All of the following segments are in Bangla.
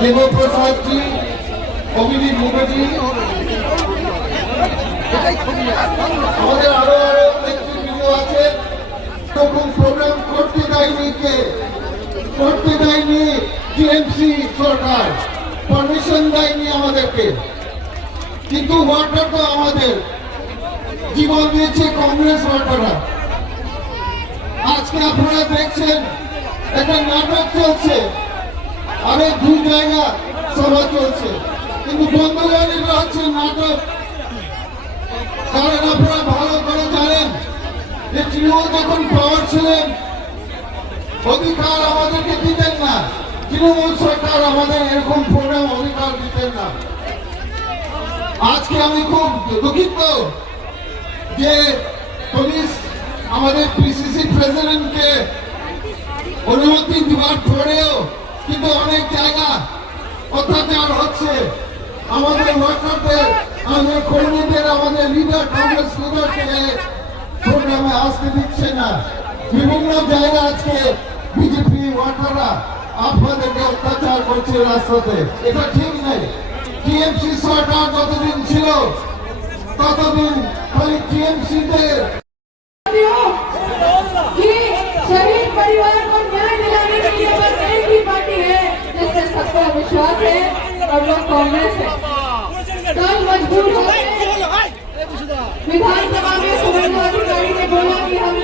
देवप्रसाद जी, अभिजीत मुखर्जी, আমাদের আরো নেতৃবৃন্দ আছে। তখন প্রোগ্রাম করতে দেয়নি টিএমসি সরকার, পারমিশন দেয়নি আমাদেরকে। কিন্তু ওয়াটার তো আমাদের জীবন দিয়েছে কংগ্রেস ওয়াটাররা। আজকে আপনারা দেখছেন একটা নাটক চলছে, আরে দুই জায়গা সভা চলছে, কিন্তু বন্ধুবান্ধবরা হচ্ছে নাটক। কারণ আপনারা ভালো করে জানেন যে তৃণমূল যখন পাওয়ার ছিলেন অধিকার আমাদেরকে দিতেন না, তৃণমূল সরকার আমাদের এরকম প্রোগ্রাম অধিকার দিতেন না। আজকে আমি খুব দুঃখিত যে পুলিশ আমাদের পিসিসি প্রেসিডেন্টকে অনুমতি দেওয়ার পরেও কিন্তু অনেক জায়গা অত্যাচার হচ্ছে। আমাদের ওয়ার্কারদের, আমাদের কর্মীদের, আমাদের লিডার, কংগ্রেস লিডারকে প্রোগ্রামে আসতে দিচ্ছে না। বিভিন্ন জায়গা আজকে বিজেপি ওয়ার্কাররা আপনাদেরকে অত্যাচার করছে রাস্তাতে, এটা ঠিক নেই। টিএমসি সরকার যতদিন ছিল ততদিন খালি টিএমসি शहीद परिवार को न्याय दिलाने के लिए बस एक ही पार्टी है जिससे सबका विश्वास है और वो कांग्रेस है। कल मजबूर होकर विधानसभा में सुरेंद्र अधिकारी ने बोला कि हम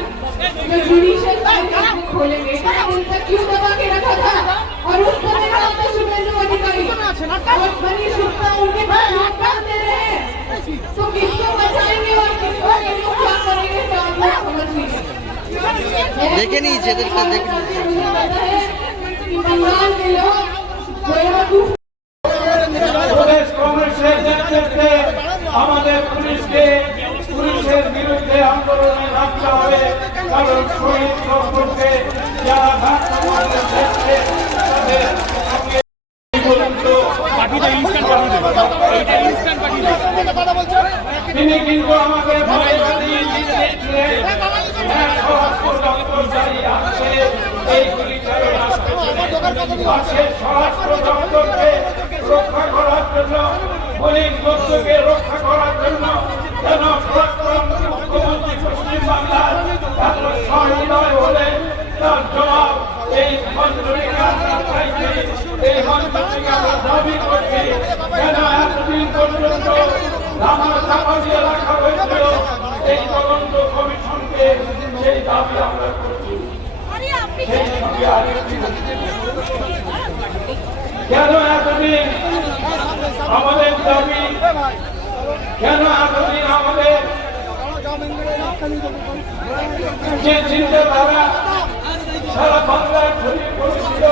जो जुडिशियल फाइल खोलेंगे, दिन तक क्यों दबा के रखा था? और उस समय कहा था सुरेंद्र अधिकारी और मनीष गुप्ता उनके पास लॉकडाउन दे रहे हैं, तो किसको बचाएंगे और किसको क्या करेंगे तो आप लोग समझ लीजिए। देखे नहीं इधर का देख बंगाल के लोग কাংগ্রেসের নেতৃত্বে আমাদের পুলিশের বিরুদ্ধে আন্দোলনে নামতে হবে। কারণ শহীদ রক্তকে যারা তিনি কিন্তু আমাদের স্বরাষ্ট্র দপ্তরকে রক্ষা করার জন্য, পুলিশ দপ্তরকে রক্ষা করার জন্য যেন প্রাক্তন মুখ্যমন্ত্রী পশ্চিম বাংলার সহৃদয় হলে তার জবাব এই মঞ্চ থেকে আমরা চাইছি। এই মঞ্চ থেকে আমরা দাবি করছি, কেন এতদিন পর্যন্ত ধামা চাপা দিয়ে রাখা হয়েছিল এই তদন্ত কমিশনকে, সেই দাবি আমরা করছি। সেই সঙ্গে আরেকটি, কেন এতদিন আমাদের দাবি, কেন এতদিন আমাদের যে চিন্তাধারা সারা বাংলায় ছড়িয়ে পড়েছিল,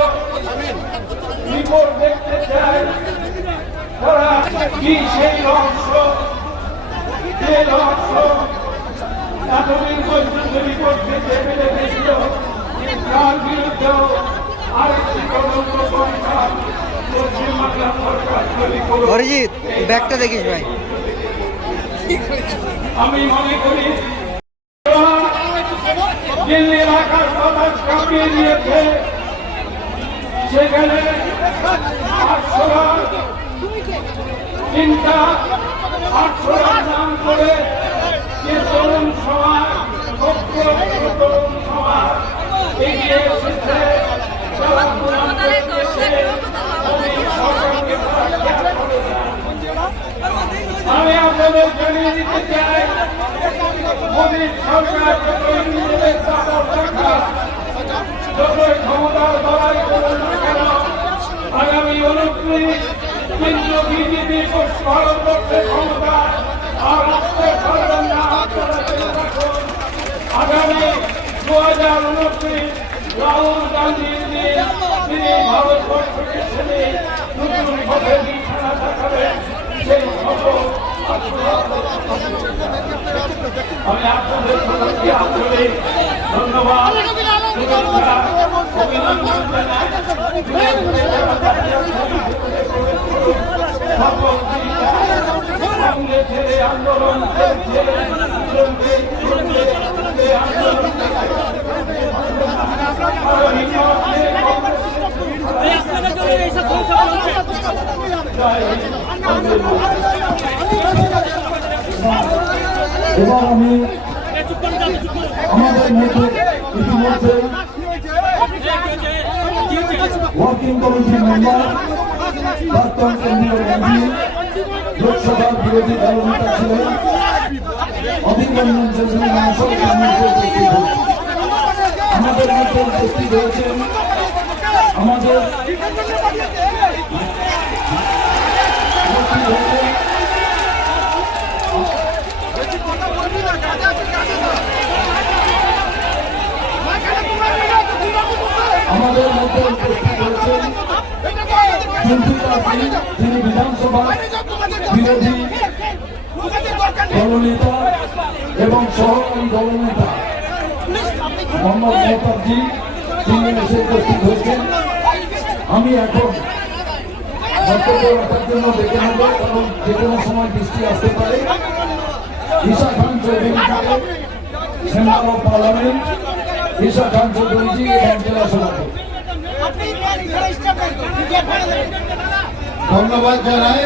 রিপোর্ট দেখতে চাই তারা কি সেই রহস্য, যে রহস্য এতদিন পর্যন্ত রিপোর্ট দেখতে পেরে গেছিল, তার বিরুদ্ধেও আরেকটি তদন্ত কমিশন পশ্চিমবাংলা সরকার তৈরি করবে। অরিজিৎ ব্যাগটা দেখিস ভাই। আমি মনে করি দিল্লির আকাশ বাতাস কাঁপিয়ে দিয়েছে, সেখানে 800 নাম করে যে তরুণ সমাজ, তরুণ সমাজ এগিয়ে এসেছে, আমি আপনাদের জানিয়ে দিতে চাই, মোদীর সরকার যতই ক্ষমতার লড়াই করুন না কেন, আগামী 29 কিন্তু বিজেপি ভারতবর্ষের ক্ষমতা আর রাষ্ট্রের পারবেন না। আগামী 2029 রাহুল গান্ধীর দিন তিনি ভারতবর্ষকে ছেড়ে নতুন ভাবে বিছানা দেখাবেন, সেই খবর আমি আপনাদের সবাইকে আন্তরিক ধন্যবাদ, শুভেচ্ছা, অভিনন্দন জানাই। কংগ্রেসের আন্দোলন আন্দোলন জয় হিন্দ, বন্দে মাতরম। এবার আমি আমাদের মধ্যে ইতিমধ্যে ওয়ার্কিং কমিটির মেম্বার প্রাক্তন কেন্দ্রীয় মন্ত্রী লোকসভার বিরোধী দলনেতা ছিলেন অধীর রঞ্জন চৌধুরী মহাশয় আমাদের মধ্যে উপস্থিত হয়েছেন। আমাদের আমাদের মধ্যে উপস্থিত হয়েছেন যিনি বিধানসভা বিরোধী দলনেতা এবং সহকারী দলনেতা মোহাম্মদ মেহতাবজি, তিনি এসে উপস্থিত হয়েছেন। আমি এখন বক্তব্য রাখার জন্য ডেকে নেব, কারণ যে কোনো সময় বৃষ্টি আসতে পারে। Isha Khan Chowdhury member of parliament, Isha Khan চৌধুরীজি এবং জেলা সভাপতি। ধন্যবাদ জানাই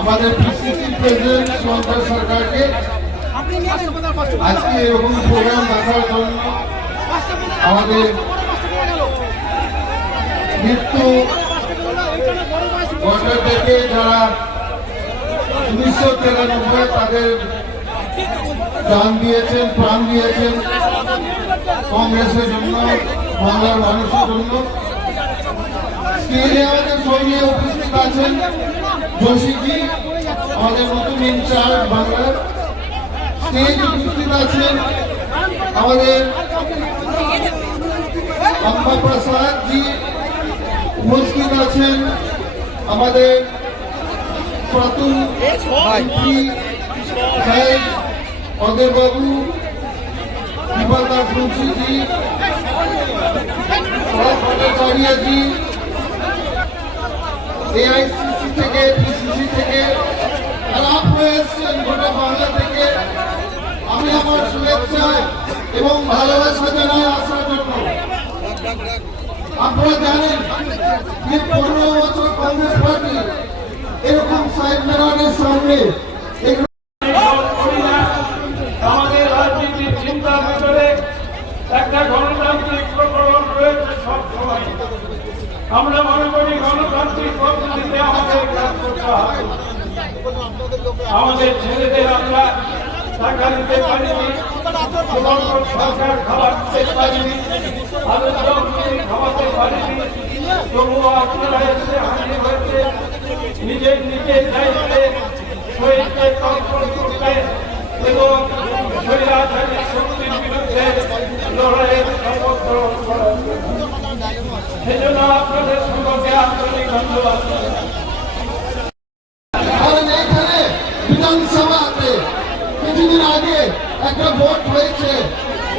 আমাদের পিসিসি প্রেসিডেন্ট সুমন্ত সরকারকে আজকে এরকম প্রোগ্রাম রাখার জন্য। আমাদের মৃত্যু ওয়াটার থেকে যারা 1993 তাদের প্রাণ দিয়েছেন, কংগ্রেসের জন্য, বাংলার মানুষের জন্য। স্টেজে আমাদের সঙ্গে উপস্থিত আছেন যোশীজি, আমাদের নতুন ইনচার্জ বাংলার। স্টেজে উপস্থিত আছেন আমাদের আম্বা প্রসাদ জি, উপস্থিত আছেন আমাদের প্রতুল মন্ত্রী সাহেব, অজয় বাবু, কৃপাদাস মুন্সি জি, ভট্টাচার্য জি, এআইসিসি থেকে, পিসিসি থেকে, আর আপনারা এসছেন গোটা বাংলা থেকে। আমি আমার শুভেচ্ছা এবং ভালোবাসা জানাই আসার জন্য। আপনারা জানেন যে 15 বছর কংগ্রেস পার্টি এরকম সাইড মিররের সামনে আমাদের রাজনীতির চিন্তার ভিতরে একটা গণতান্ত্রিক প্রকরণ রয়েছে সবসময়। আমরা মনে করি গণতান্ত্রিক পদ্ধতিতে আমাদের কাজ করতে হবে। আমাদের ছেলেদের আমরা টাকা দিতে পারিনি, সরকার খাবার দিতে পারিনি, খাওয়াতে পারিনি, তবুও আপনারা এসে হাজির হয়েছে নিজের দায়িত্বে শহীদকে তর্পণ করতে এবং স্বৈরাচারী শক্তির বিরুদ্ধে লড়াইয়ের শপথ গ্রহণ করার জন্য। সেজন্য আপনাদের সম্পর্কে আন্তরিক ধন্যবাদ। এখানে বিধানসভাতে কিছুদিন আগে একটা ভোট হয়েছে,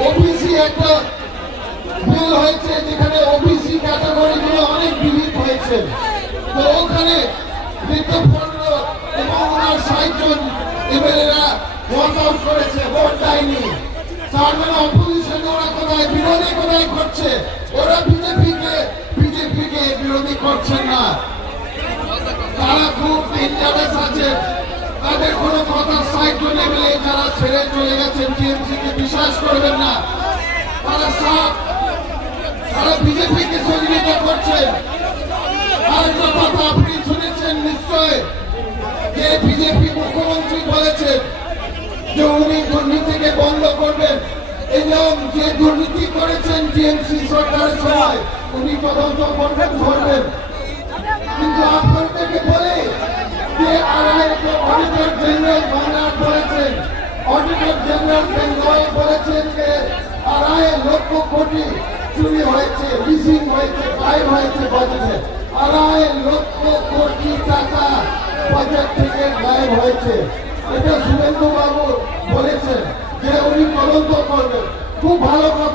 ওবিসি একটা বিল হয়েছে, যেখানে ওবিসি ক্যাটাগরি গুলো অনেক বিহিত হয়েছে। তো ওখানে বৃদ্ধপূর্ণ এবং ওনার 60 জন এমএলএরা ওয়াক আউট করেছে, ভোট দেয়নি। তার মানে অপোজিশন ওরা কোথায় বিরোধী কোথায় করছে, ওরা বিজেপিকে বিরোধী করছেন না। তারা খুব ইন্টারেস্ট আছে, তাদের কোনো কথা 60 জন এমএলএ যারা ছেড়ে চলে গেছেন টিএমসি কে, বিশ্বাস করবেন না, তারা বিজেপিকে সহযোগিতা করছেন। আর একটা কথা আপনি শুনেছেন নিশ্চয় যে বিজেপি মুখ্যমন্ত্রী বলেছেন যে উনি দুর্নীতিকে বন্ধ করবেন এবং যে দুর্নীতি করেছেন টিএমসি সরকারের সময় উনি তদন্ত করবেন, ধরবেন। কিন্তু আপনাদেরকে বলে যে অডিটর জেনারেল বাংলার বলেছেন, অডিটর জেনারেল বেঙ্গল বলেছেন যে 2.5 লক্ষ কোটি চুরি হয়েছে, মিসিং হয়েছে, গায়েব হয়েছে বাজেটে। 2.5 লক্ষ কোটি টাকা বাজেট থেকে গায়েব হয়েছে। এটা শুভেন্দু বাবু বলেছেন যে উনি তদন্ত করবেন। খুব ভালো কথা।